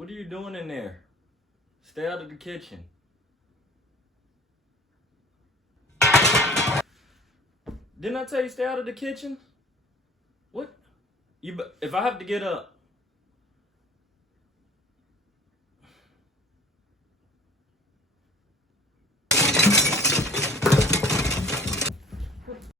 What are you doing in there? Stay out of the kitchen. Didn't I tell you stay out of the kitchen? What? If I have to get up,